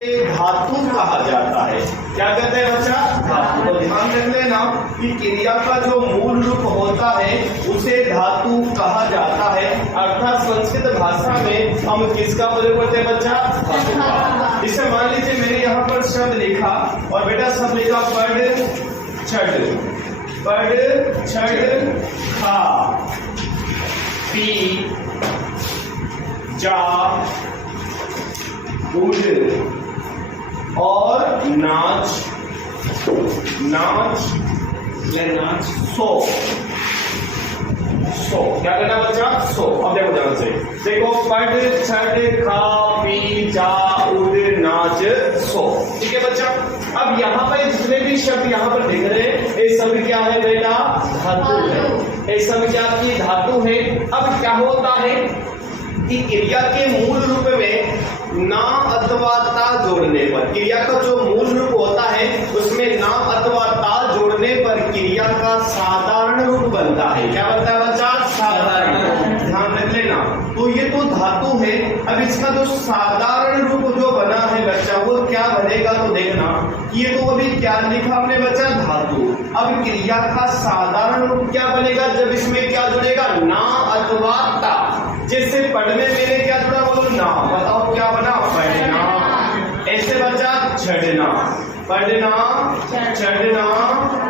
धातु कहा जाता है। क्या कहते हैं बच्चा? धातु। तो ध्यान रख लेना कि क्रिया का जो मूल रूप होता है उसे धातु कहा जाता है। अर्थात संस्कृत भाषा में हम किसका प्रयोग करते हैं बच्चा? धातु का। इसे मान लीजिए मैंने यहाँ पर शब्द लिखा और बेटा शब्द लिखा पढ़ छड़ खा पी जा उड़ और नाच सो क्या करना बच्चा? सो। अब देखो ध्यान से देखो पढ़ छड़ खा पी जा उड़ नाच सो। ठीक है बच्चा। अब यहाँ पर जितने भी शब्द यहाँ पर दिख रहे हैं ये सब क्या है बेटा? धातु है। ये सब क्या की धातु है। अब क्या होता है कि क्रिया के मूल रूप में ना अथवा ता जोड़ने पर, क्रिया का जो मूल रूप होता है उसमें ना अथवा ता जोड़ने पर क्रिया का साधारण रूप बनता है। क्या बनता है बच्चा? साधारण। ध्यान रख लेना। तो ये तो धातु है। अब इसका जो साधारण रूप जो बना है बच्चा वो क्या बनेगा? तो देखना ये तो अभी क्या लिखा आपने बच्चा? धातु। अब क्रिया का साधारण रूप क्या बनेगा जब इसमें क्या जुड़ेगा? ना अथवा ता। जैसे पढ़ने मैंने क्या जुड़ा? बोलो ना। बताओ क्या बना? पढ़ना। ऐसे बच्चा छड़ना, पढ़ना चढ़ना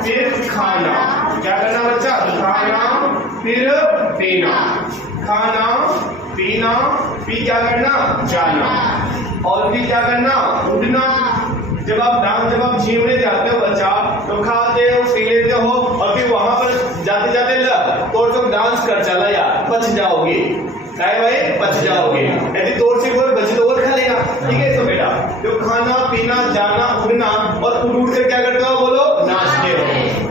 फिर खाना। क्या करना बच्चा? खाना फिर पीना, खाना पीना फिर क्या करना? जाना और फिर क्या करना? उड़ना। जब आप जिम में जाते हो बच्चा तो खाते हो पी लेते हो और फिर वहां पर जाते जाते तो जब डांस कर चला यार बच जाओगे। काय भाई? बच जाओगे। यदि तोड़ से कोई बच तो और खा लेगा। ठीक है। तो बेटा जो खाना पीना जाना उड़ना और उड़ कर क्या करते हो? बोलो नाचते हो।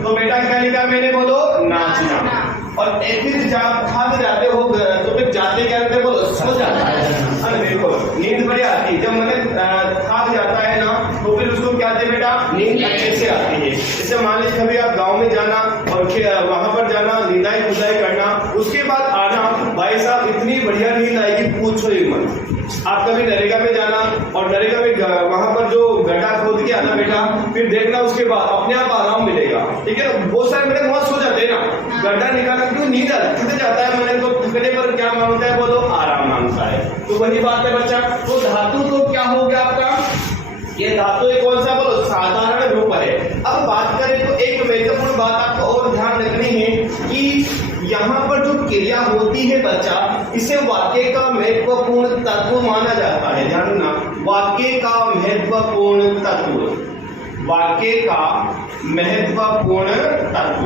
तो बेटा क्या लिखा मैंने? बोलो नाचना। और फिर खाते जाते हो तो फिर जाते क्या करते? बोलो सो जाता है। देखो नींद बड़ी आती है। जब मैंने खाक जाता है ना तो फिर उसको क्या आते बेटा? नींद अच्छे से आती है। जैसे मान लीजिए कभी आप गाँव में जाना और वहां पर जाना निदाई खुदाई करना उसके बाद आना भाई साहब इतनी बढ़िया नींद आएगी पूछो ही मत। आप कभी नरेगा में जाना और नरेगा में वहां पर जो गड्ढा खोद के आना बेटा फिर देखना उसके बाद अपने आप आराम मिलेगा। ठीक है। बहुत सारे मेरे वहां सो जाते हैं ना गड्ढा निकालना क्यों नींद थक जाता है मैंने तो थकने पर क्या मांगता है? बोलो आराम मांगता है। तो वही बात है बच्चा। तो धातु तो क्या हो गया आपका? ये धातु कौन सा? बोलो साधारण रूप है। अब बात करें तो एक महत्वपूर्ण बात आपको और ध्यान रखनी है कि यहाँ पर जो क्रिया होती है बच्चा इसे वाक्य का महत्वपूर्ण तत्व माना जाता है। ध्यान रखना वाक्य का महत्वपूर्ण तत्व, वाक्य का महत्वपूर्ण तत्व,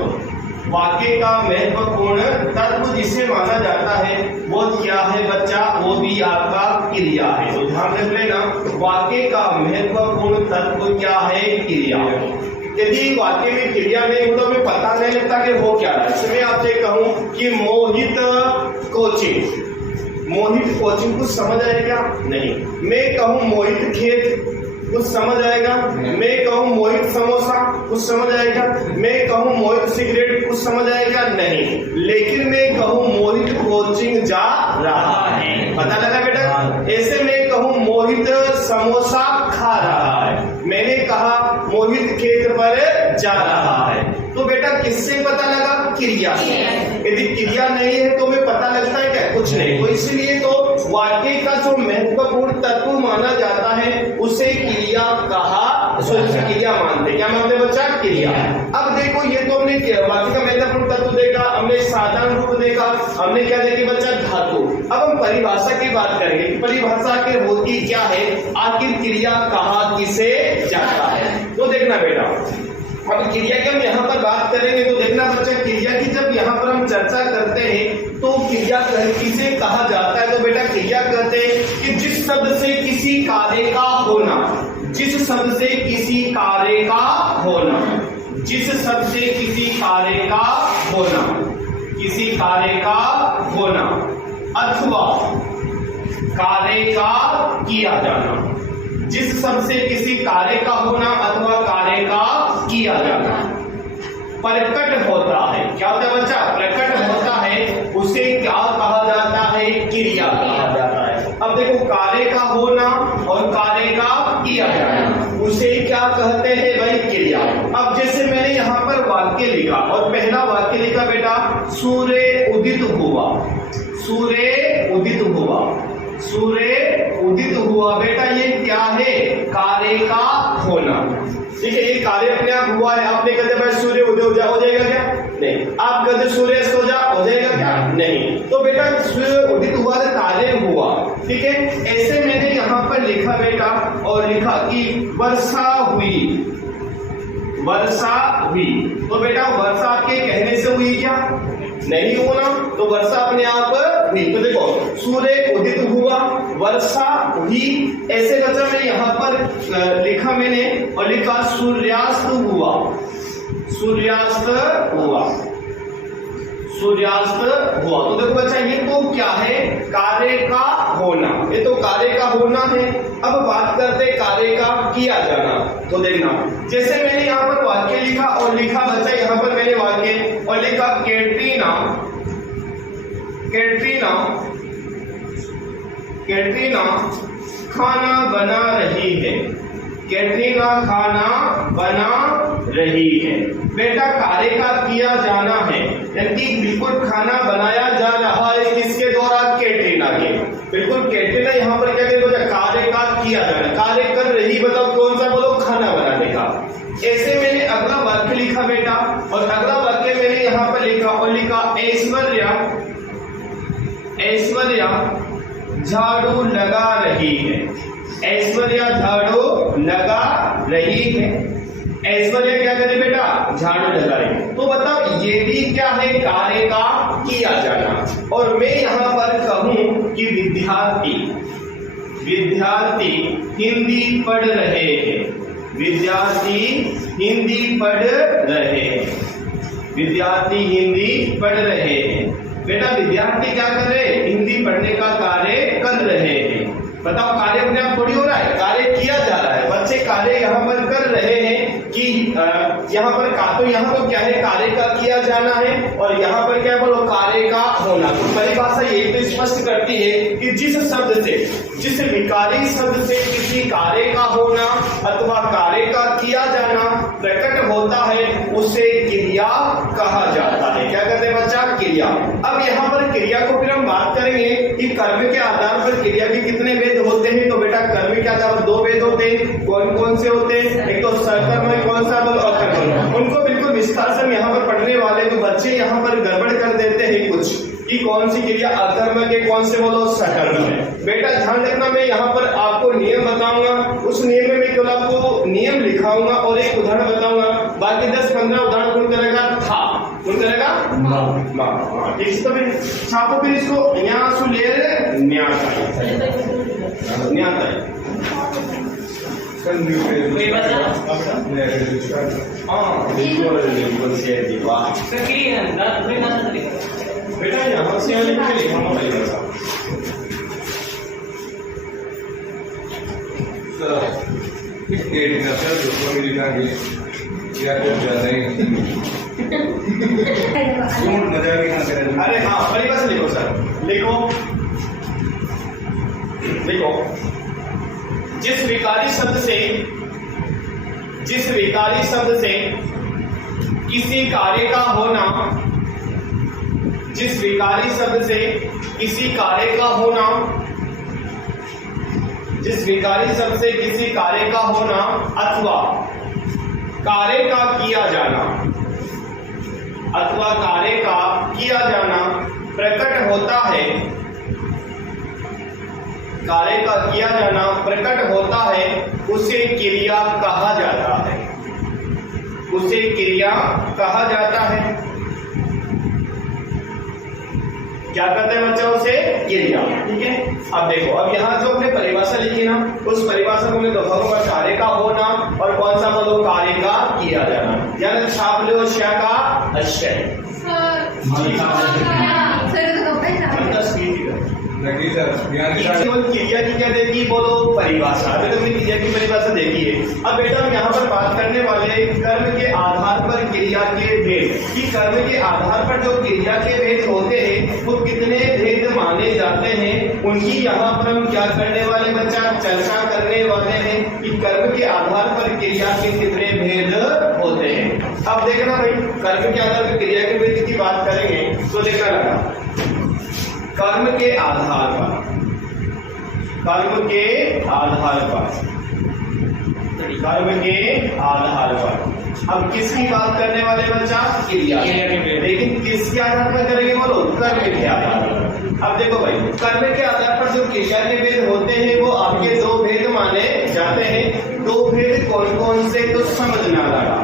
वाक्य का महत्वपूर्ण तत्व जिसे माना जाता है वो क्या है बच्चा? वो भी आपका क्रिया है। तो ध्यान रख लेना वाक्य का महत्वपूर्ण तत्व क्या है? क्रिया। यदि वाक्य में क्रिया नहीं हो तो हमें पता नहीं लगता कि वो क्या है। इसमें आपसे कहूं कि मोहित कोचिंग कुछ समझ आएगा? नहीं। मैं कहूं मोहित खेत कुछ समझ आएगा? मैं कहूं मोहित समोसा कुछ समझ आएगा? मैं कहूं मोहित सिगरेट कुछ समझ आएगा? नहीं। लेकिन मैं कहूं मोहित कोचिंग जा रहा है, पता लगा बेटा? ऐसे मैं कहूं मोहित समोसा खा रहा है, मैंने कहा मोहित खेत पर जा रहा है। तो बेटा किससे पता लगा? क्रिया। यदि क्रिया नहीं है तो हमें पता लगता है क्या? कुछ नहीं। तो इसलिए तो वाक्य का जो महत्वपूर्ण तत्व माना जाता है उसे क्रिया कहा, क्रिया मानते। क्या मानते बच्चा? क्रिया। अब देखो ये तो हमने वाक्य का महत्वपूर्ण तत्व देखा, हमने साधारण रूप देखा, हमने क्या देखी बच्चा? धातु। अब हम परिभाषा की बात करेंगे। परिभाषा के होती क्या है? आखिर क्रिया कहा किसे जाता है? तो देखना बेटा अब क्रिया की हम यहाँ पर बात करेंगे तो देखना बच्चा क्रिया की जब यहाँ पर हम चर्चा करते हैं तो क्रिया किसे कहा जाता है? तो बेटा क्रिया कहते हैं कि जिस शब्द से किसी कार्य का होना, जिस शब्द से किसी कार्य का होना, जिस शब्द से किसी कार्य का होना, किसी कार्य का होना अथवा कार्य का किया जाना, जिस शब्द से किसी कार्य का होना अथवा कार्य का किया जाना प्रकट होता है। क्या होता है बच्चा? प्रकट होता है उसे क्या कहा जाता है? क्रिया कहा जाता है। अब देखो कार्य का होना और कार्य का किया जाना, उसे क्या कहते हैं भाई? क्रिया। अब जैसे मैंने यहाँ पर वाक्य लिखा और पहला वाक्य लिखा बेटा, सूर्य उदित हुआ, सूर्य उदित हुआ, सूर्य उदित हुआ। बेटा ये क्या है? कार्य का होना। ठीक है, ये कार्य अपने आप हुआ है। आपने कहते भाई सूर्य उदय हो जाएगा क्या? नहीं। आप कहते सूर्य अस्त हो जाएगा क्या? नहीं। तो बेटा सूर्य उदित हुआ तो कार्य हुआ। ठीक है, ऐसे मैंने यहाँ पर लिखा बेटा और लिखा कि वर्षा हुई, वर्षा हुई। तो बेटा वर्षा आपके कहने से हुई क्या? नहीं हुआ ना, तो वर्षा अपने आप हुई। तो देखो सूर्य उदित हुआ, वर्षा हुई। ऐसे बच्चा मैंने यहाँ पर लिखा मैंने और लिखा सूर्यास्त हुआ, सूर्यास्त हुआ, सूर्यास्त हुआ। तो देखो बच्चा ये तो क्या है? कार्य का होना, ये तो कार्य का होना है। अब बात करते हैं कार्य का किया जाना। तो देखना, जैसे मैंने यहाँ पर वाक्य लिखा और लिखा बच्चा यहाँ पर मैंने वाक्य और लिखा कैटरीना, कैटरीना, कैटरीना खाना बना रही है, कैटरीना खाना बना रही है। बेटा कार्य का किया जाना है, यानी बिल्कुल खाना बनाया जा रहा है किसके द्वारा? कैटरीना के। बिल्कुल कैटरीना यहाँ पर क्या करें? कार्य का किया जाना, कार्य कर रही। बताओ कौन सा? बोलो खाना बनाने का। ऐसे मैंने अगला वाक्य लिखा बेटा और अगला वाक्य मैंने यहाँ पर लिखा और लिखा ऐश्वर्या, ऐश्वर्या झाड़ू लगा रही है, ऐश्वर्या झाड़ू लगा रही है। ऐश्वर्या क्या करे बेटा? झाड़ू लगा रही है। तो बताओ ये भी क्या है? कार्य का किया जाना। और मैं यहाँ पर कहूं कि विद्यार्थी, विद्यार्थी हिंदी पढ़ रहे हैं, विद्यार्थी हिंदी पढ़ रहे हैं, विद्यार्थी हिंदी पढ़ रहे हैं। बेटा विद्यार्थी क्या कर रहे हैं? हिंदी पढ़ने का कार्य कर रहे हैं। बताओ कार्य अपने आप थोड़ी हो रहा है, कार्य किया जा रहा है। बच्चे कार्य यहाँ पर कर रहे हैं कि यहाँ पर तो यहाँ तो क्या है? कार्य का किया जाना है और यहाँ पर क्या बोलो? कार्य का होना। तो परिभाषा ये तो स्पष्ट करती है कि जिस शब्द से, जिस विकारी शब्द से किसी कार्य का होना अथवा कार्य का किया जाना प्रकट होता है उसे क्रिया कहा जाता है। क्या कहते हैं बच्चा? क्रिया। अब यहाँ पर क्रिया को फिर हम बात करेंगे कि कर्म के आधार पर क्रिया के कितने वेद होते हैं। तो बेटा कर्म के आधार पर 2 वेद होते हैं। कौन कौन से होते हैं? एक तो सकर्म, कौन सा बोलो? अकर्म। उनको बिल्कुल विस्तार से हम यहाँ पर पढ़ने वाले, तो बच्चे यहाँ पर गड़बड़ कर देते हैं कुछ कि कौन सी क्रिया अकर्म के, कौन से बोलो सकर्म है। बेटा ध्यान रखना, मैं यहाँ पर आपको नियम बताऊंगा, उस नियम में मैं केवल आपको नियम लिखाऊंगा और एक उदाहरण बताऊंगा। बाकी 10-15 उदाहरण कौन करेगा? था। कौन करेगा? माँ। ठीक है, तो फिर छापो फिर इसको यहाँ सुलेर न्याता बेटा यहाँ से आने के लिए लिखा पड़ेगा। अरे हाँ परिभाषा लिखो सर, लिखो लिखो। जिस विकारी शब्द से, जिस विकारी शब्द से किसी कार्य का होना, जिस विकारी शब्द से किसी कार्य का होना, जिस विकारी शब्द से किसी कार्य का होना अथवा कार्य का किया जाना, अथवा कार्य का किया जाना प्रकट होता है, कार्य का किया जाना प्रकट होता है, उसे क्रिया कहा जाता है, उसे क्रिया कहा जाता है। क्या कहते हैं बच्चों? उसे क्रिया। ठीक है, अब देखो, अब यहाँ जो हमने परिभाषा लिखी ना, उस परिभाषा को मैं दोहराऊंगा। कार्य का होना और कौन सा बोलो? कार्य का किया जाना। यानी छाप लो श का अश्य। केवल क्रिया की क्या देखी, बोलो परिभाषा। अभी तुमने क्रिया की परिभाषा देखी है। अब बेटा हम यहाँ पर बात करने वाले कर्म के आधार पर क्रिया के भेद, कि कर्म के आधार पर जो क्रिया के भेद होते हैं वो कितने भेद माने जाते हैं, उनकी यहाँ पर हम क्या करने वाले बच्चा, चर्चा करने वाले हैं कि कर्म के आधार पर क्रिया के कितने भेद होते हैं। अब देखना भाई, कर्म के आधार पर क्रिया के भेद की बात करेंगे तो देखना लगा कर्म के आधार पर, कर्म के आधार पर, कर्म के आधार पर अब किसकी बात करने वाले बच्चा, क्रिया के। लेकिन किसके आधार पर करेंगे, बोलो कर्म के आधार पर। अब देखो भाई, कर्म के आधार पर जो क्रिया के भेद होते हैं वो आपके दो भेद माने जाते हैं। दो भेद कौन कौन से, तो समझना लगा।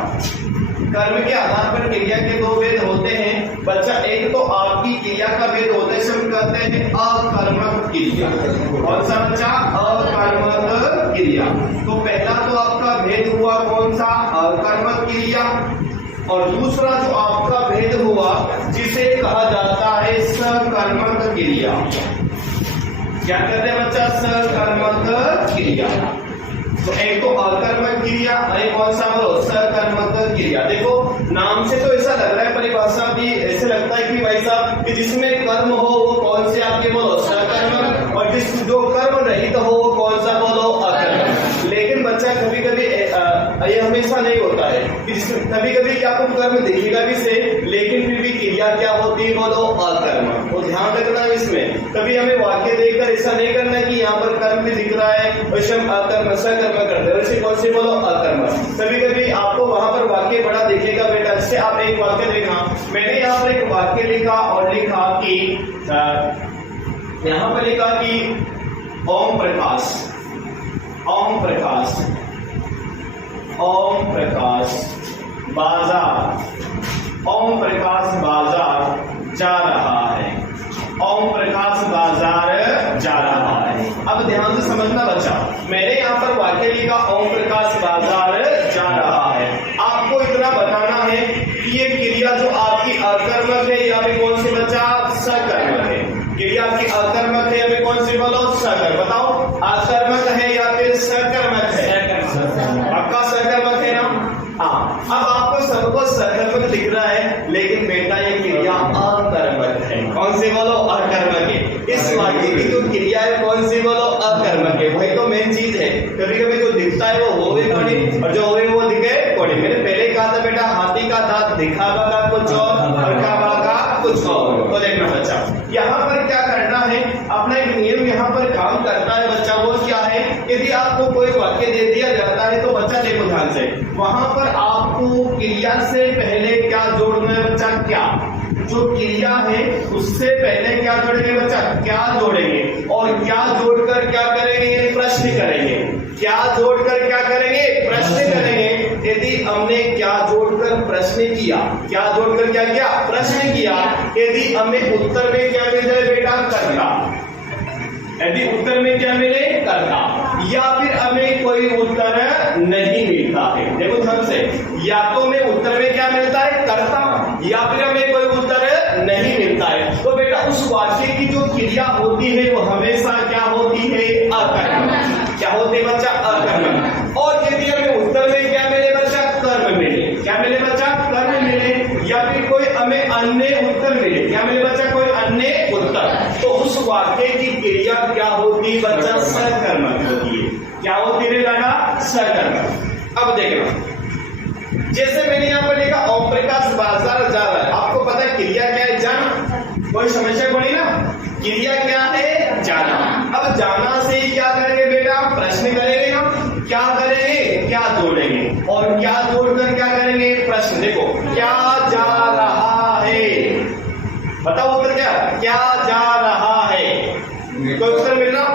कर्म के आधार पर क्रिया के दो भेद होते हैं बच्चा। एक तो आपकी क्रिया का भेद होता है, हम कहते हैं अकर्मक क्रिया। कौन सा बच्चा, अकर्मक क्रिया। तो पहला तो आपका भेद हुआ कौन सा, अकर्मक क्रिया। और दूसरा जो आपका भेद हुआ जिसे कहा जाता है सकर्मक क्रिया। क्या कहते हैं बच्चा, सकर्मक क्रिया। तो एक तो अकर्मक क्रिया, एक कौन सा, बोलो सकर्मक क्रिया। देखो नाम से तो ऐसा लग रहा है, परिभाषा भी ऐसे लगता है कि भाई साहब कि जिसमें कर्म हो वो कौन से आपके, बोलो सकर्मक, और जिस जो कर्म रहित हो वो कौन सा, बोलो अकर्मक। लेकिन बच्चा कभी कभी ये हमेशा नहीं होता है कि कभी कभी आपको कर्म दिखेगा भी से, लेकिन फिर भी क्रिया क्या होती है, बोलो अकर्मक। तो ध्यान रखना है इसमें। कभी हमें वाक्य देखकर ऐसा नहीं करना है कि यहाँ पर कर्म भी दिख रहा है वैसे हम अकर्म सकर्म करते हैं, वैसे कौन से, बोलो अकर्मक। कभी कभी आपको वहां पर वाक्य बड़ा दिखेगा बेटा, जैसे आप एक वाक्य देखना, मैंने यहाँ पर एक वाक्य लिखा और लिखा कि यहाँ पर लिखा कि ओम प्रकाश, ओम प्रकाश, ओम प्रकाश बाजार, ओम प्रकाश बाजार जा रहा है, ओम प्रकाश बाजार जा रहा है। अब ध्यान से समझना बच्चा, मैंने यहाँ पर वाक्य लिखा ओम प्रकाश बाजार जा रहा है। आपको इतना बताना है कि ये क्रिया जो आपकी अकर्मक है या फिर कौन सी बच्चा, सकर्मक है। क्रिया आपकी अकर्मक है या फिर कौन सी, बोलो सकर्मक। बताओ अकर्मक है या फिर सकर्मक है, पक्का सकर्मक है ना। हाँ, अब आपको सबको सकर्मक दिख रहा है, लेकिन बेटा ये क्रिया अकर्मक है। कौन सी, बोलो अकर्मक है। इस वाक्य की जो क्रिया है कौन सी, बोलो अकर्मक है। वही तो मेन चीज है। कभी कभी जो दिखता है वो होवे कोनी और जो होवे वो दिखे कोनी। मैंने पहले कहा था बेटा, हाथी का दांत दिखावा का कुछ और कावा का कुछ और। तो देखना बच्चा, यहाँ पर क्या करना है, अपना एक नियम यहाँ पर काम करता है बच्चा। वो क्या है, यदि आपको कोई वाक्य दे दिया जाता है तो बच्चा देखो ध्यान से, वहां पर आपको क्रिया से पहले क्या जोड़ना है बच्चा, क्या, जो क्रिया है उससे पहले क्या जोड़ेंगे बच्चा, क्या जोड़ेंगे। और क्या जोड़कर क्या करेंगे, प्रश्न करेंगे। क्या जोड़कर क्या करेंगे, प्रश्न करेंगे। यदि हमने क्या जोड़कर प्रश्न किया, क्या जोड़कर क्या किया, प्रश्न किया, यदि हमें उत्तर में क्या मिल जाए बेटा, कर्ता। यदि उत्तर में क्या मिले, कर्ता, या फिर हमें कोई उत्तर नहीं मिलता है। देखो ध्यान से, या तो हमें उत्तर में क्या मिलता है, कर्ता, या फिर हमें कोई उत्तर नहीं मिलता है, तो बेटा उस वाक्य की जो क्रिया होती है वो हमेशा क्या होती है, अकर्मक। क्या होती है बच्चा, अकर्मक। और यदि हमें उत्तर में क्या मिले बच्चा, कर्म मिले। क्या मिले बच्चा, कर्म मिले, या फिर कोई हमें अन्य उत्तर मिले। क्या मिले बच्चा, कोई अन्य उत्तर, तो उस वाक्य की क्रिया क्या होती है बच्चा, सकर्मक होती है। क्या होती है बेटा, सकर्मक। अब देखना, जैसे मैंने यहाँ पर लिखा ओम प्रकाश बाजार जा रहा है, आपको पता है क्रिया क्या है, जाना। कोई समस्या को नहीं ना, क्रिया क्या है, जाना। अब जाना से क्या करेंगे बेटा, प्रश्न करेंगे ना। क्या करेंगे, क्या जोड़ेंगे, और क्या जोड़कर क्या करेंगे, प्रश्न। देखो क्या जा रहा है, बताओ उत्तर क्या जा रहा है। कोई उत्तर मिल रहा,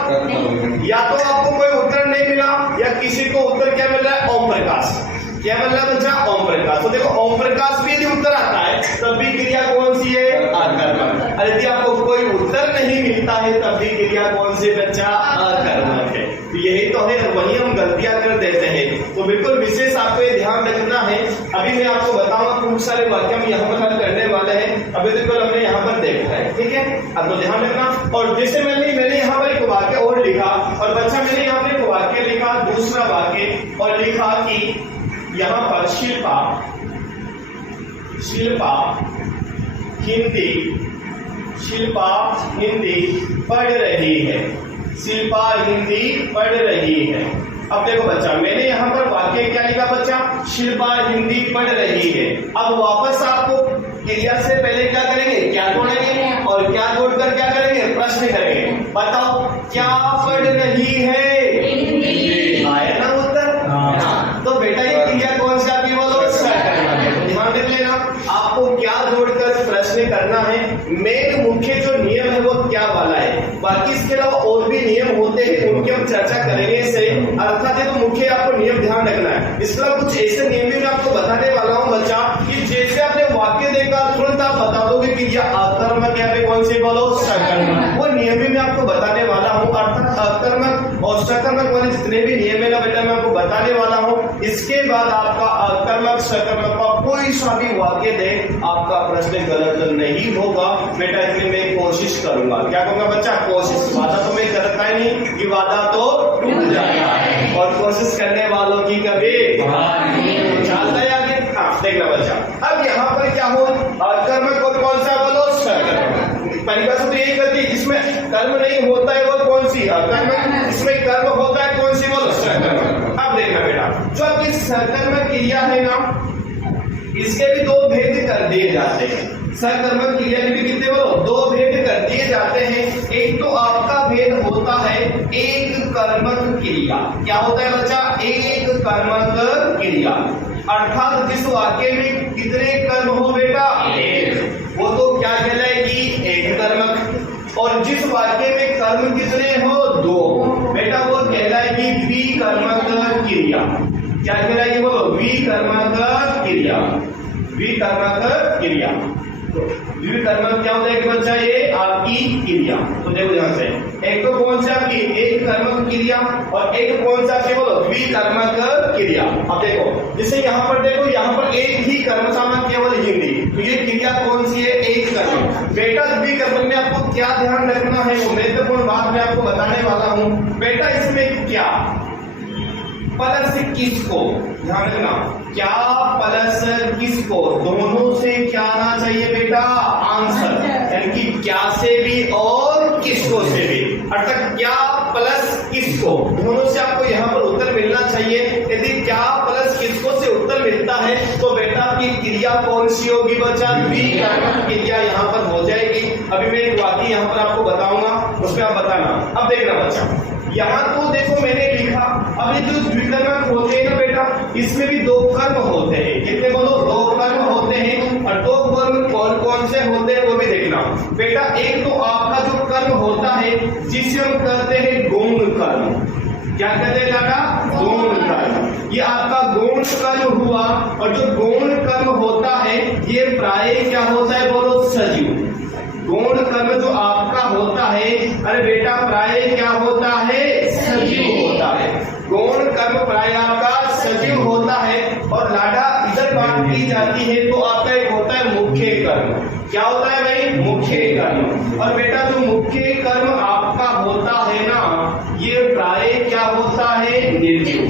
या तो आपको कोई उत्तर नहीं मिला, या किसी को उत्तर क्या मिल रहा है, ओम प्रकाश। क्या मिल रहा है बच्चा, ओम प्रकाश। तो देखो ओम प्रकाश भी यदि उत्तर आता है तब भी क्रिया कौन सी है, अकर्मक। और यदि आपको कोई उत्तर नहीं मिलता है तब भी क्रिया कौन सी बच्चा, अकर्मक है। तो यही तो है, वही हम गलतियां कर देते हैं। तो बिल्कुल विशेष आपको ये ध्यान रखना है। अभी मैं आपको बताऊंगा, खूब सारे वाक्य हम यहाँ पर हल करने वाले हैं। अभी तक हमने यहाँ पर देखा है, ठीक है। अब तो ध्यान रखना। और जैसे मैंने यहाँ पर एक वाक्य और लिखा, और बच्चा मैंने यहाँ पर एक वाक्य लिखा, दूसरा वाक्य, और लिखा कि यहाँ पर शिल्पा हिंदी पढ़ रही है। शिल्पा हिंदी पढ़ रही है। अब देखो बच्चा, मैंने यहाँ पर वाक्य क्या लिखा बच्चा, शिल्पा हिंदी पढ़ रही है। अब वापस आपको क्रिया से पहले क्या करेंगे, क्या जोड़ेंगे, और क्या जोड़कर क्या करेंगे, प्रश्न करेंगे। बताओ क्या पढ़ रही है, आया ना उत्तर? तो बेटा ये क्रिया कौन सी आपकी बोलो, ध्यान रख लेना। आपको क्या जोड़कर प्रश्न करना है, मेन मुख्य जो नियम है वो क्या वाला है। बाकी इसके अलावा और भी नियम होते हैं, उनकी हम चर्चा करेंगे इससे। अर्थात है तो मुख्य आपको नियम ध्यान रखना है। इसके अलावा कुछ ऐसे नियम भी मैं आपको बताने वाला हूँ बच्चा, कि जैसे आपने वाक्य देखा तुरंत आप बता दोगे कि यह आकर्मक या फिर कौन से बोलो, सकर्मक। वो नियम भी मैं आपको बताने वाला हूँ। अर्थात आकर्मक और सकर्मक वाले जितने भी नियम है ना बेटा, मैं आपको बताने वाला हूँ। इसके बाद आपका आकर्मक सकर्मक का कोई सा भी वाक्य दे, आपका प्रश्न गलत नहीं होगा बेटा। इसलिए मैं कोशिश करूंगा, क्या कहूंगा बच्चा, कोशिश। वादा तो मैं करता ही नहीं कि वादा तो टूट जाता है, और कोशिश करने वालों की कभी चलता है आगे। हाँ देखना बच्चा, अब यहाँ पर क्या हो, कर्म और कौन सा बोलो, सकर्मक। परिभाषा तो यही करती है, जिसमें कर्म नहीं होता है वो कौन सी, कर्म। इसमें कर्म होता है कौन सी, बोलो, सकर्मक। अब देखना बेटा, जो आपकी सकर्मक क्रिया है ना, इसके भी दो भेद कर दिए जाते हैं। सकर्मक क्रिया के भी कितने बोलो, दो भेद कर दिए जाते हैं। एक तो आपका भेद होता है एक कर्मक क्रिया। क्या होता है बच्चा, एक कर्मक क्रिया। अर्थात जिस वाक्य में कितने कर्म हो बेटा, एक, वो तो क्या कहलाएगी, एक कर्मक। और जिस वाक्य में कर्म कितने हो, दो, बेटा वो कहलाएगी विकर्मक क्रिया। क्या कहलाएगी बोलो, विकर्मक क्रिया। विकर्मक क्रिया, विकर्मक क्या होता है कि बच्चा, ये आपकी क्रिया। तो देखो ध्यान से, एक तो कौन सा आपकी एक कर्मक क्रिया, और एक कौन सा आपकी बोलो, विकर्मक क्रिया। अब देखो, जैसे यहाँ पर देखो, यहाँ पर एक ही कर्म सामक केवल हिंदी, तो ये क्रिया कौन सी है, एक कर्म। बेटा विकर्मक में आपको क्या ध्यान रखना है, वो महत्वपूर्ण बात मैं आपको बताने वाला हूँ बेटा। इसमें क्या प्लस किसको, ध्यान रखना, क्या प्लस किसको, दोनों से क्या आना चाहिए बेटा, आंसर। यानी कि क्या से भी और किसको से भी, अर्थात क्या प्लस किसको, दोनों से आपको यहाँ पर उत्तर मिलना चाहिए। यदि क्या प्लस किसको से उत्तर मिलता है तो बेटा आपकी क्रिया कौन सी होगी बच्चा, विकर्मक क्रिया यहाँ पर हो जाएगी। अभी मैं एक वाक्य यहाँ पर आपको बताऊंगा, उसमें आप बताना। अब देखना बच्चा, यहाँ तो देखो मैंने लिखा, अब ये जो द्विकर्मक होते हैं ना बेटा, इसमें भी दो कर्म होते हैं। कितने बोलो, दो कर्म होते हैं। और दो कर्म कौन कौन से होते हैं वो भी देखना बेटा। एक तो आपका जो कर्म होता है जिसे हम कहते हैं गौण कर्म। क्या कहते हैं लाडा, गौण कर्म। ये आपका गौण कर्म हुआ, और जो गौण कर्म होता है ये प्राय क्या होता है बोलो, सजीव। गौण कर्म जो आपका होता है, अरे बेटा प्राय क्या होता है, सजीव होता है। गौण कर्म प्राय आपका सजीव होता है। और लाडा इधर बात की जाती है तो आपका एक होता है मुख्य कर्म। क्या होता है भाई, मुख्य कर्म। और बेटा जो मुख्य कर्म आपका होता है ना, ये प्राय क्या होता है, निर्जीव।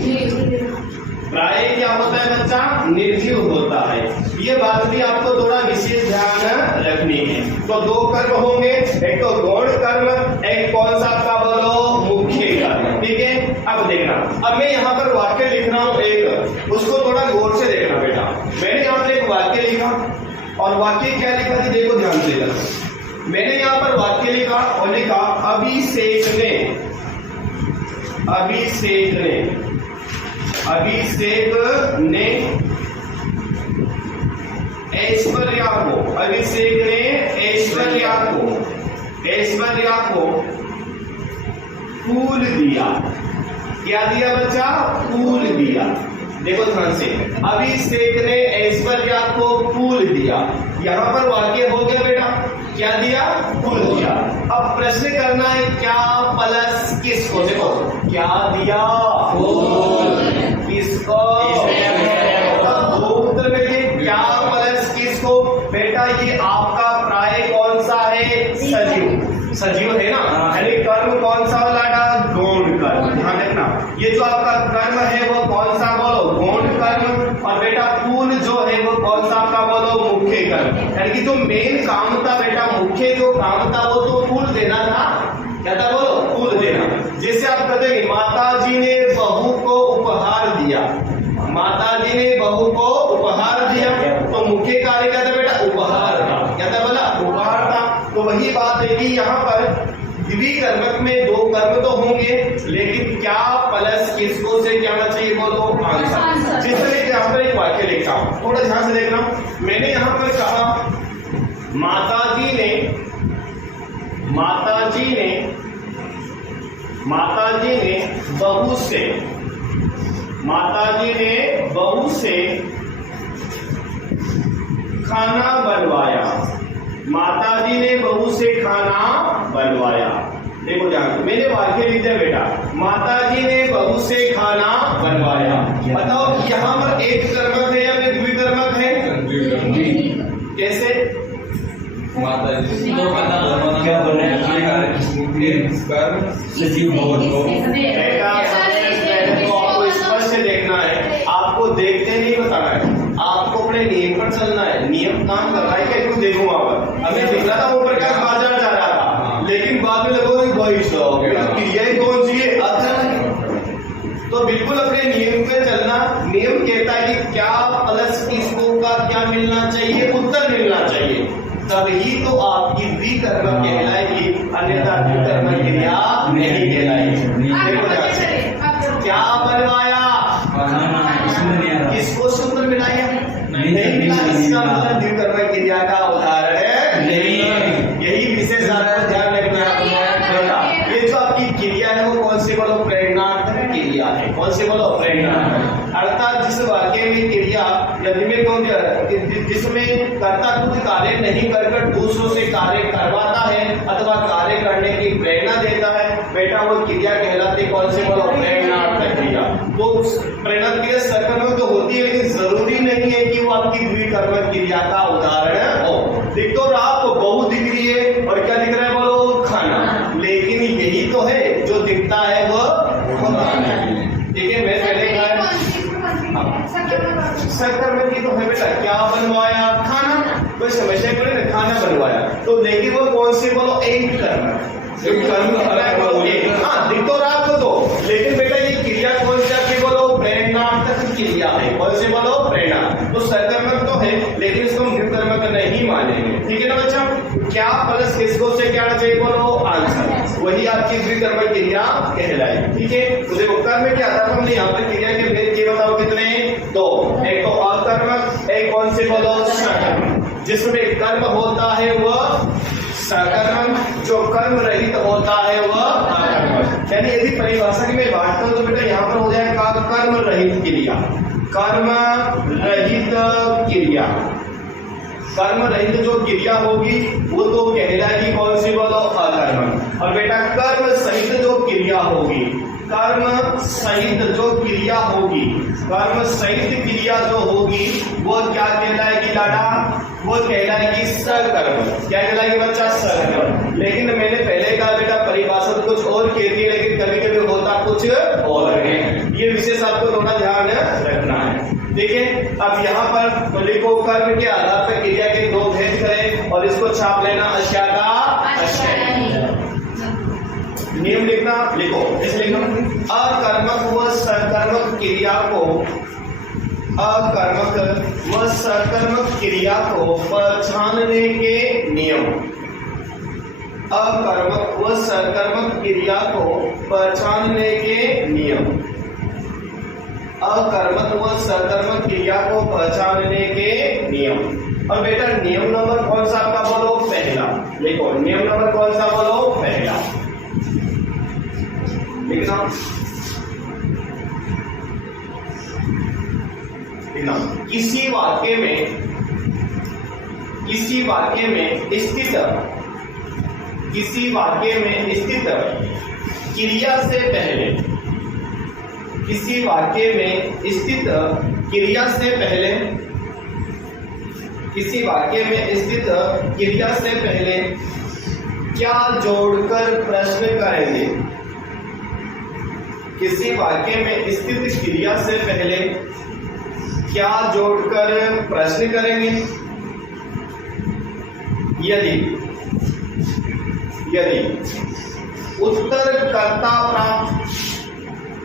प्राय क्या होता है बच्चा, निर्जीव होता है। ये बात भी आपको थोड़ा विशेष ध्यान रखनी है। तो दो कर्म होंगे, एक तो गौण कर्म, एक कौन सा आपका बोलो, मुख्य कर्म। ठीक है, अब देखना, अब मैं यहाँ पर वाक्य लिख रहा हूँ एक, उसको थोड़ा गौर से देखना बेटा। मैंने यहाँ पर एक वाक्य लिखा, और वाक्य क्या लिखा थी देखो ध्यान से। मैंने यहाँ पर वाक्य लिखा और लिखा, अभिषेक ने ऐश्वर्या को फूल दिया। क्या दिया बच्चा, फूल दिया। देखो ध्यान से, अभिषेक ने ऐश्वर्या को फूल दिया। यहाँ पर वाक्य हो गया बेटा, क्या दिया, फूल दिया। अब प्रश्न करना है क्या प्लस किसको, देखो क्या दिया, फूल, किसको, दो उत्तर में क्या प्लस किसको, बेटा ये आपका प्राय कौन सा है, सजीव। सजीव है ना, यानी कर्म कौन सा लाडा, गौण कर्म। ध्यान रखना, ये जो आपका कर्म है वो कौन सा बोलो, गौण कर्म। और बेटा फूल जो है वो कौन सा आपका बोलो, मुख्य कर्म। यानी कि जो मेन काम था बेटा, मुख्य जो काम था वो तो फूल देना था, क्या था बोलो, फूल देना। जैसे आप कहते हैं माता जी ने बहू को उपहार दिया, माता जी ने बहू को उपहार दिया, तो मुख्य कार्य क्या था बेटा, उपहार था, क्या था बोला, उपहार था। तो वही बात है कि यहाँ पर द्विकर्मक में दो कर्म तो होंगे, लेकिन क्या प्लस किसको से क्या होना चाहिए बोलो, आंसर। जिस तरह यहाँ पर एक वाक्य लिखा हूं, थोड़ा ध्यान से देखना। मैंने यहाँ पर कहा माताजी ने बहू से खाना बनवाया, माताजी ने बहू से खाना बनवाया। देखो ध्यान, मैंने वाक्य लिख दिया बेटा, माताजी ने बहू से खाना बनवाया। बताओ यहाँ पर एक कर्मक है या फिर द्विकर्मक है, कैसे, माताजी क्या बोल रहे हैं, सजीव भवन को आपको स्पष्ट से देखना है, आपको देखते नहीं बताना है, आपको अपने नियम पर चलना है। नियम काम कर रहा है क्या, क्यों देखो वहां पर हमें दिख रहा था वो प्रकाश बाजार जा रहा था, लेकिन बाद में लगो क्रियाएं कौन सी है, अथर्व। तो बिल्कुल अपने नियम पे चलना। नियम कहता है कि क्या प्लस किसको का क्या मिलना चाहिए, उत्तर मिलना चाहिए, तभी तो आपकी द्विकर्म कहलाएगी, अन्यथा द्विकर्म क्रिया नहीं कहलाएगी। देखो क्या बनवाया, किसको सूत्र मिलाया, नहीं मिला, इसका मतलब द्विकर्म क्रिया का उदाहरण नहीं है। यही विशेष आपको ध्यान रखना है। ये जो आपकी क्रिया है वो कौन सी बोलो, प्रेरणार्थक क्रिया है। कौन सी बोलो, प्रेरणार्थक। अर्थात जिस वाक्य में क्रिया यदि में कौन जिसमें कर्ता खुद कार्य नहीं कर दूसरों से कार्य करवाता है अथवा कार्य करने की प्रेरणा देता है, बेटा वो क्रिया कहलाती, कौन से बोलो, प्रेरणार्थक क्रिया। तो प्रेरणा क्रिया सकर्मक तो होती है, लेकिन जरूरी नहीं है कि वो आपकी द्विकर्मक क्रिया का उदाहरण हो। दिख तो रहा आपको बहू दिख रही है और क्या दिख रहा है बोलो, खाना, लेकिन यही तो है जो दिखता है वो खाना। ठीक है, मैं पहले सकर्मक की तो है बेटा, क्या बनवाया, खाना, कोई समस्या कोई ना, खाना बनवाया। तो लेकिन वो कौन से बोलो, एक कर्म, हाँ दिख तो रहा आपको तो, लेकिन बेटा ये क्रिया कौन सी आपकी बोलो, प्रेरणार्थक क्रिया है। कौन से बोलो, प्रेरणा। तो सकर्मक तो है, लेकिन इसको हम द्विकर्मक नहीं मानेंगे। ठीक है ना बच्चा, क्या प्लस किसको से क्या आना चाहिए बोलो, आंसर, वही आपकी द्विकर्मक क्रिया कहलाएगी। ठीक है, तो देखो कर्म के आधार पर हमने यहाँ पर क्रिया के भेद किए, बताओ कितने, दो। एक तो अकर्मक, एक कौन से बोलो, सकर्मक। जिसमें कर्म होता है वह सकर्मक, जो कर्म रहित होता है वह अकर्मक। यानी यदि परिभाषा की मैं बात करूं तो बेटा यहाँ पर हो जाएगा कर्म रहित क्रिया, कर्म रहित क्रिया। कर्म रहित जो क्रिया होगी वो तो कहलाएगी कौन सी बोलो, अकर्मक। और बेटा कर्म सहित जो क्रिया होगी, कर्म सहित जो क्रिया होगी, कर्म सहित क्रिया जो होगी वो क्या कहलाएगी लाडा, वो कहलाएगी सकर्म। क्या कहलाएगी बच्चा, सकर्म। लेकिन मैंने पहले कहा बेटा परिभाषा तो कुछ और कहती है, लेकिन कभी कभी होता कुछ और है। ये विशेष आपको थोड़ा ध्यान रखना है। देखिए अब यहाँ पर लिखो, कर्म के आधार पर क्रिया के दो भेद करें और इसको छाप लेना, अशा का अशय। नियम लिखना, लिखो इसमें लिखो, अकर्मक व सकर्मक क्रिया को, अकर्मक व सकर्मक क्रिया को पहचानने के नियम, अकर्मक व सकर्मक क्रिया को पहचानने के नियम, अकर्मक व सकर्मक क्रिया को पहचानने के नियम। और बेटा नियम नंबर कौन सा आपका बोलो, पहला। लिखो नियम नंबर कौन सा बोलो, पहला। लिखना, किसी वाक्य में स्थित क्रिया से पहले, किसी वाक्य में स्थित क्रिया से पहले, किसी वाक्य में स्थित क्रिया से पहले क्या जोड़कर प्रश्न करेंगे? किसी वाक्य में स्थित क्रिया से पहले क्या जोड़कर प्रश्न करेंगे? यदि उत्तर कर्ता प्राप्त,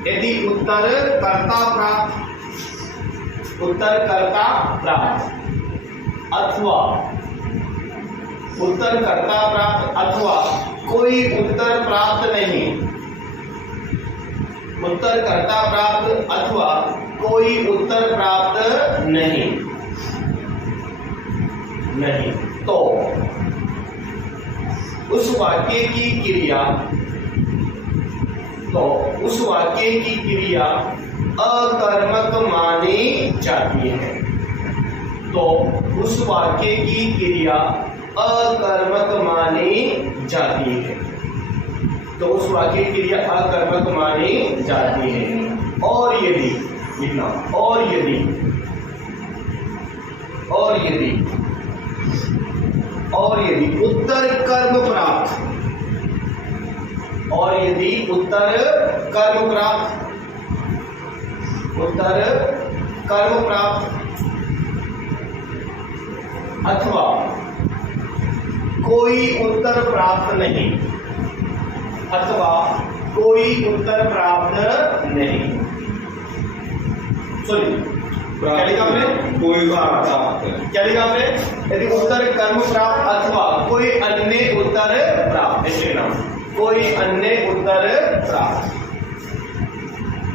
यदि उत्तर कर्ता प्राप्त अथवा उत्तर कर्ता प्राप्त अथवा कोई उत्तर प्राप्त नहीं, उत्तर कर्ता प्राप्त अथवा कोई उत्तर प्राप्त नहीं, तो उस वाक्य की क्रिया अकर्मक मानी जाती है। तो उस वाक्य की क्रिया अकर्मक मानी जाती है। तो उस वाक्य की क्रिया अकर्मक मानी जाती है। और यदि लिखना, और यदि उत्तर कर्म प्राप्त, और यदि उत्तर कर्म प्राप्त अथवा कोई उत्तर प्राप्त नहीं, सुनिए क्या लिखा आपने? क्या लिखा आपने? यदि उत्तर कर्म प्राप्त अथवा कोई अन्य उत्तर प्राप्त, ऐसे नाम कोई अन्य उत्तर प्राप्त,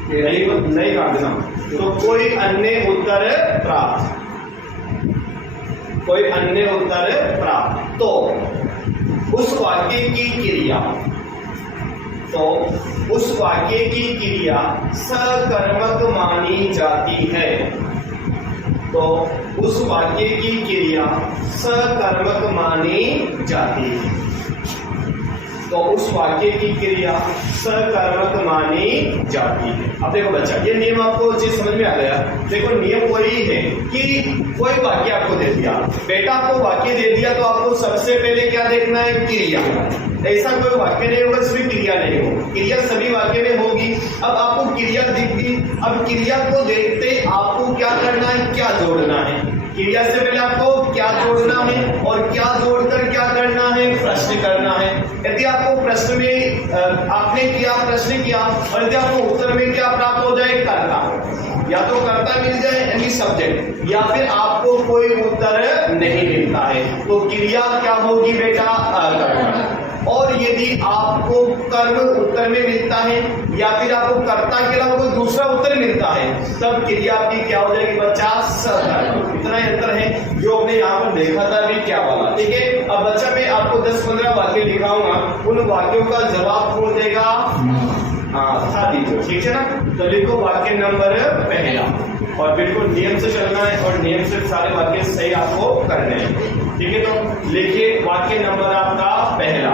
नहीं काट देना। तो कोई अन्य उत्तर प्राप्त, तो उस वाक्य की क्रिया सकर्मक मानी जाती है। तो उस वाक्य की क्रिया सकर्मक मानी जाती है। तो उस वाक्य की क्रिया सकर्मक मानी जाती है। अब देखो बच्चा, ये नियम आपको चीज समझ में आ गया। देखो नियम वही है कि कोई वाक्य आपको दे दिया, बेटा आपको वाक्य दे दिया तो आपको सबसे पहले क्या देखना है? क्रिया। ऐसा कोई वाक्य नहीं होगा जिसमें क्रिया नहीं हो, क्रिया सभी वाक्य में होगी। अब आपको क्रिया दिख गई, अब क्रिया को देखते आपको क्या करना है? क्या जोड़ना है? क्रिया से पहले आपको क्या जोड़ना है और क्या जोड़कर क्या करना है? प्रश्न करना है। यदि आपको प्रश्न में आपने प्रश्न किया और यदि आपको उत्तर में क्या प्राप्त हो जाए? कर्ता, या तो कर्ता मिल जाए यानी सब्जेक्ट, या फिर आपको कोई उत्तर नहीं मिलता है तो क्रिया क्या होगी बेटा? अकर्मक। और यदि आपको कर्म उत्तर में मिलता है या फिर आपको कर्ता के अलावा कोई दूसरा उत्तर मिलता है तब क्रिया आपकी क्या हो जाएगी बच्चा? सकर्मक। इतना ही अंतर है जो हमने यहाँ पर देखा था भी क्या वाला। ठीक है, अब बच्चा मैं आपको 10-15 वाक्य दिखाऊंगा, उन वाक्यों का जवाब कौन देगा? था दीजिए, ठीक है ना। तो लिखो वाक्य नंबर पहला, और बिल्कुल नियम से चलना है और नियम से सारे वाक्य सही आपको करने हैं। ठीक है, तो लिखिए वाक्य नंबर आपका पहला,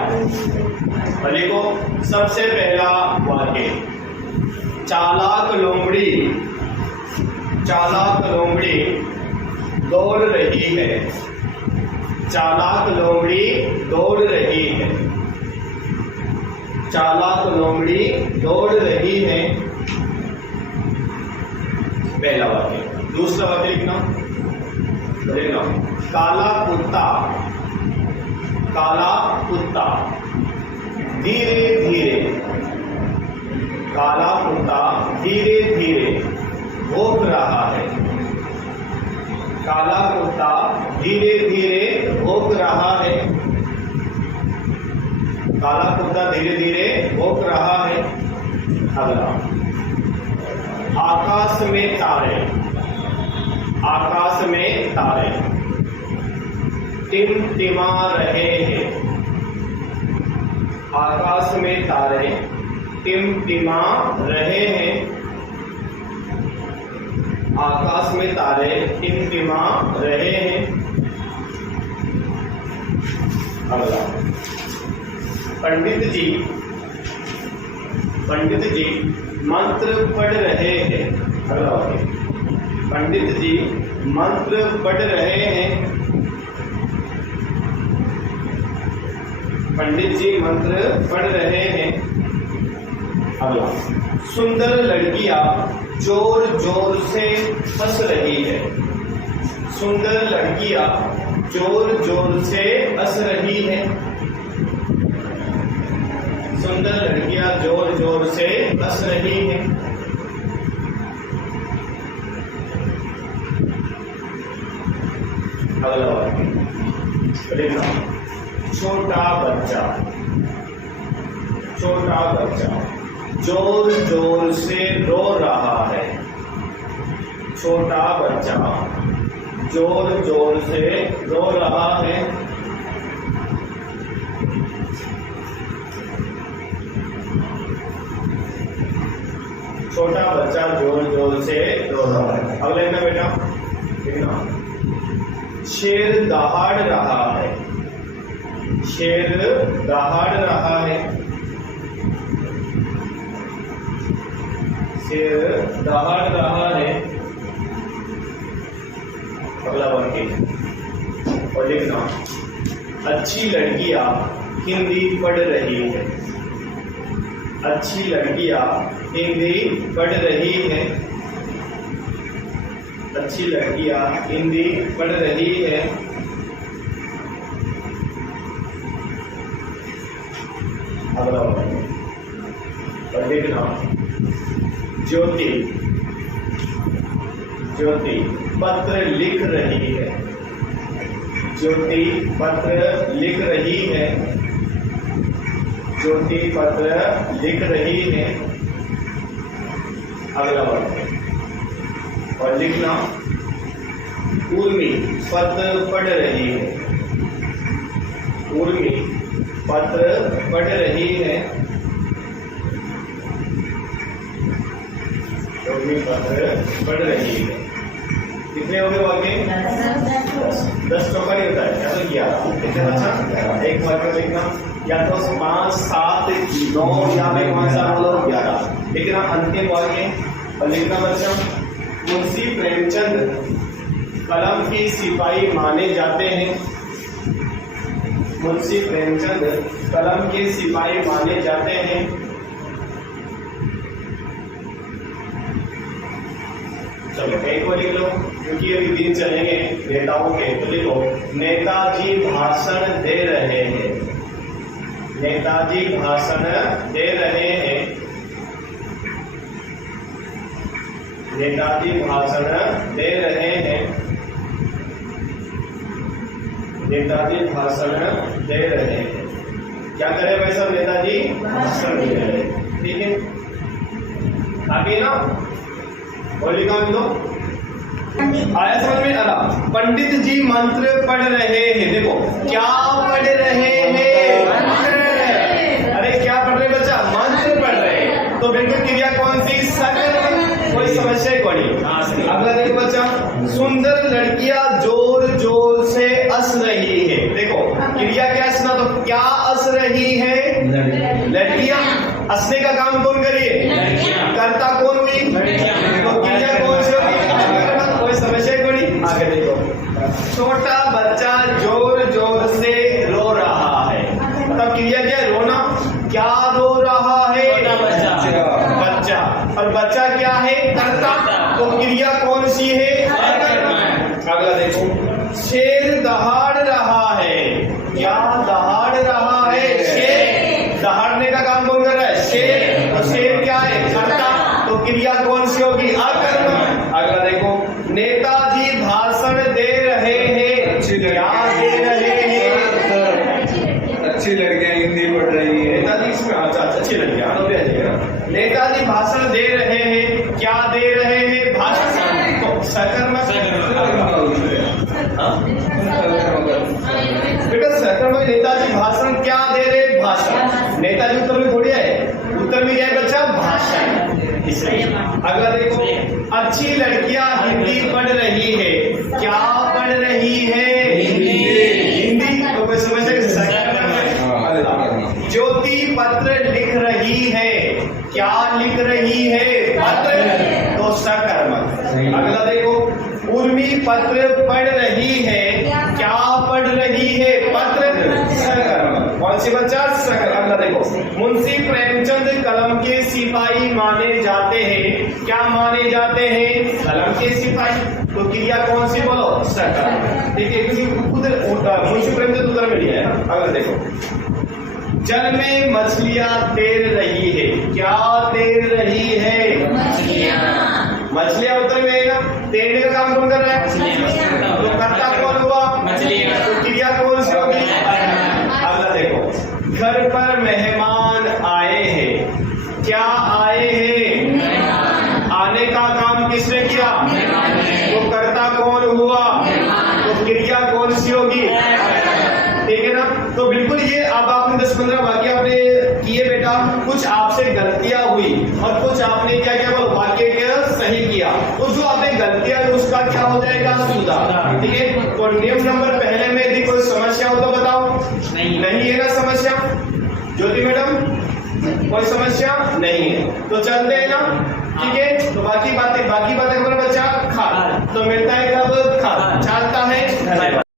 और लिखो सबसे पहला वाक्य, चालाक लोमड़ी दौड़ रही है। चालाक लोमड़ी दौड़ रही है। चालाक लोमड़ी दौड़ रही है, पहला वाक्य। दूसरा वाक्य लिखना, काला कुत्ता धीरे धीरे, काला कुत्ता धीरे धीरे भौंक रहा है। काला कुत्ता धीरे धीरे भौंक रहा है। काला कुत्ता धीरे धीरे भौंक रहा है। अगला, आकाश में तारे टिमटिमा रहे हैं। आकाश में तारे टिमटिमा रहे हैं। आकाश में तारे टिमटिमा रहे हैं। अगला, पंडित जी मंत्र पढ़ रहे हैं। अगला वाक्य, पंडित जी मंत्र पढ़ रहे हैं। पंडित जी मंत्र पढ़ रहे हैं। अगला, सुंदर लड़कियां जोर जोर से हंस रही है। सुंदर लड़कियां जोर जोर से हंस रही है। सुंदर लड़कियां जोर जोर से हंस रही है। अगला वाक्य देखना, छोटा बच्चा, छोटा बच्चा जोर जोर से रो रहा है। छोटा बच्चा जोर जोर से रो रहा है। छोटा बच्चा जोर जोर से रो रहा है। अगले में बेटा देखना, शेर दहाड़ रहा है। शेर दहाड़ रहा है। शेर दहाड़ रहा है। अगला वाक्य और लिखना, अच्छी लड़कियां हिंदी पढ़ रही है। अच्छी लड़कियां हिंदी पढ़ रही है। अच्छी लड़कियां हिंदी पढ़ रही है। अगला वाक्य और लिखना, ज्योति, ज्योति पत्र लिख रही है। ज्योति पत्र लिख रही है। ज्योति पत्र लिख रही है। अगला वाक्य और लिखना, उर्मी पत्र पढ़ रही है। उर्मी पत्र पढ़ रही है। उर्मी पत्र पढ़ रही है। कितने हो गए वाक्य? 10 चौका नहीं होता है, या तो 11। कितने बच्चा? एक वाक्य लिखना, या तो 5, 7, 9 या फिर कौन सा बोलो 11। लिखना अंतिम वाक्य और लिखना बच्चा, मुंशी प्रेमचंद कलम के सिपाही माने जाते हैं। मुंशी प्रेमचंद कलम के सिपाही माने जाते हैं। चलो एक को लिख लो, क्योंकि अभी दिन चलेंगे नेताओं के। तो लिखो, नेताजी भाषण दे रहे हैं। नेताजी भाषण दे रहे हैं। नेताजी भाषण दे रहे हैं। नेताजी भाषण दे रहे हैं। क्या करे भाई साहब? नेताजी भाषण दे रहे हैं। ठीक है, आगे ना और लिखा दो, आया समझ में? अला, पंडित जी मंत्र पढ़ रहे हैं। देखो क्या पढ़ रहे हैं? मंत्र। अरे क्या पढ़ रहे बच्चा? मंत्र पढ़ रहे हैं। तो बिल्कुल क्रिया कौन सी? सकर्मक। कोई समस्या कोई नहीं। अगला देखो बच्चा, सुंदर लड़कियां जोर जोर से हंस रही है। देखो क्रिया क्या हंसना, तो क्या हंस रही है? लड़कियां। हंसने का काम कौन करिए? करता कौन हुई? तो क्रिया कौन सी होगी? कोई समस्या कोई नहीं। आगे देखो, छोटा बच्चा जोर जोर से रो रहा है। मतलब क्रिया क्या है? रोना। क्या रो रहा है? बच्चा। और बच्चा क्या है? करता। तो क्रिया कौन सी है? अगला देखो, शेर दहाड़ रहा है। क्या दहाड़ रहा है? शेर। दहाड़ने का काम कौन कर रहा है? शेर। तो शेर क्या है? करता। तो क्रिया कौन सी होगी? अकर्मक। अगला देखो, नेताजी भाषण दे रहे हैं। क्या दे रहे हैं? अच्छी लड़कियां हिंदी पढ़ रही है। नेताजी इसमें अच्छी लड़कियां। नेताजी भाषण दे रहे हैं। क्या दे रहे हैं? भाषण। तो सकर्मक। बेटा सकर्मक। नेताजी भाषण क्या दे रहे? भाषण। नेताजी उत्तर में थोड़ी है, उत्तर में क्या है बच्चा? भाषण। इसलिए अगला देखो, अच्छी लड़कियां हिंदी पढ़ रही है। क्या पढ़ रही है? हिंदी। तो कोई समझ ज्योति पत्र लिख रही है। क्या लिख रही है? पत्र। तो सकर्मक। अगला देखो, उर्मी पत्र पढ़ रही है। क्या पढ़ रही है? पत्र। सकर्मक। कौन सी बच्चा? सकल। अगला देखो, मुंशी प्रेमचंद कलम के सिपाही माने जाते हैं। क्या माने जाते हैं? कलम के सिपाही। तो क्रिया कौन सी बोलो? सकल। ठीक है, क्योंकि मुंशी प्रेमचंद उधर में लिया है ना। अगला देखो, जल में मछलियां तैर रही है। क्या तैर रही है? मछलियां उत्तर में है ना। तैरने का काम कौन कर रहा है? तो कर्ता कौन हुआ? मछलियां। तो क्रिया कौन सी होगी? अगला देखो, घर पर मेहमान आए हैं। क्या आए हैं? आने का काम किसने किया? तो कर्ता कौन हुआ? तो क्रिया कौन सी होगी? ठीक है ना। तो बिल्कुल ये अब आपने 10-15 वाक्य आपने किए बेटा। कुछ आपसे गलतियां हुई और कुछ आपने क्या क्या बोलो वाक्य क्या सही किया। तो जो आपने गलतियां हुई उसका क्या हो जाएगा? सुधार। ठीक है। तो नियम नंबर पहले में यदि कोई समस्या हो तो बताओ। नहीं है ना समस्या? ज्योति मैडम कोई समस्या नहीं है तो चलते हैं ना। ठीक है। तो बाकी बातें बच्चा खाद। तो मिलता है कब? खाद चलता है।